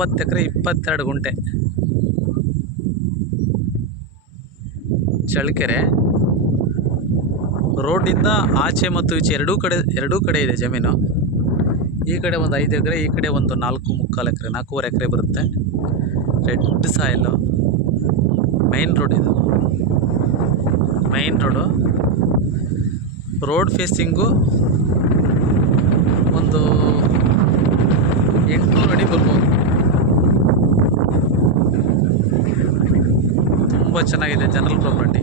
9 ಎಕರೆ 22 ಗುಂಟೆ. ಚಳ್ಳಕೆರೆ ರೋಡಿಂದ ಆಚೆ ಮತ್ತು ಈಚೆ ಎರಡೂ ಕಡೆ ಇದೆ ಜಮೀನು. ಈ ಕಡೆ ಒಂದು 5 ಎಕರೆ, ಈ ಕಡೆ ಒಂದು 4.75 ಎಕರೆ, 4.25 ಎಕರೆ ಬರುತ್ತೆ. Red soil. ಮೈನ್ ರೋಡ್ ಇದು. ಮೈನ್ ರೋಡ್ ಫೇಸಿಂಗು ಒಂದು 800 ಅಡಿ ಬರ್ಬೋದು. ತುಂಬ ಚೆನ್ನಾಗಿದೆ ಜನರಲ್ ಪ್ರಾಪರ್ಟಿ.